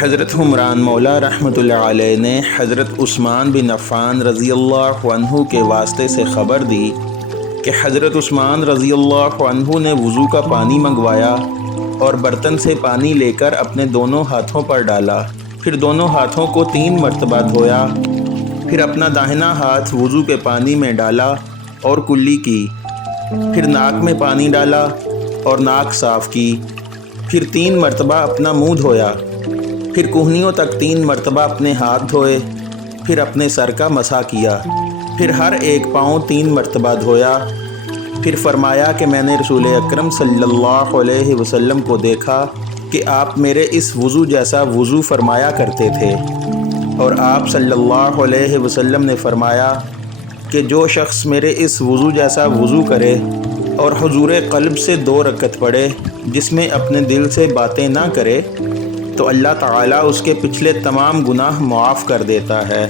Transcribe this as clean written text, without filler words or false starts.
حضرت عمران مولا رحمۃ اللہ علیہ نے حضرت عثمان بن عفان رضی اللہ عنہ کے واسطے سے خبر دی کہ حضرت عثمان رضی اللہ عنہ نے وضو کا پانی منگوایا اور برتن سے پانی لے کر اپنے دونوں ہاتھوں پر ڈالا، پھر دونوں ہاتھوں کو 3 مرتبہ دھویا، پھر اپنا داہنا ہاتھ وضو کے پانی میں ڈالا اور کلی کی، پھر ناک میں پانی ڈالا اور ناک صاف کی، پھر 3 مرتبہ اپنا منہ دھویا، پھر کہنیوں تک 3 مرتبہ اپنے ہاتھ دھوئے، پھر اپنے سر کا مسح کیا، پھر ہر ایک پاؤں 3 مرتبہ دھویا، پھر فرمایا کہ میں نے رسول اکرم صلی اللہ علیہ وسلم کو دیکھا کہ آپ میرے اس وضو جیسا وضو فرمایا کرتے تھے، اور آپ صلی اللہ علیہ وسلم نے فرمایا کہ جو شخص میرے اس وضو جیسا وضو کرے اور حضور قلب سے 2 رکعت پڑھے جس میں اپنے دل سے باتیں نہ کرے تو اللہ تعالیٰ اس کے پچھلے تمام گناہ معاف کر دیتا ہے۔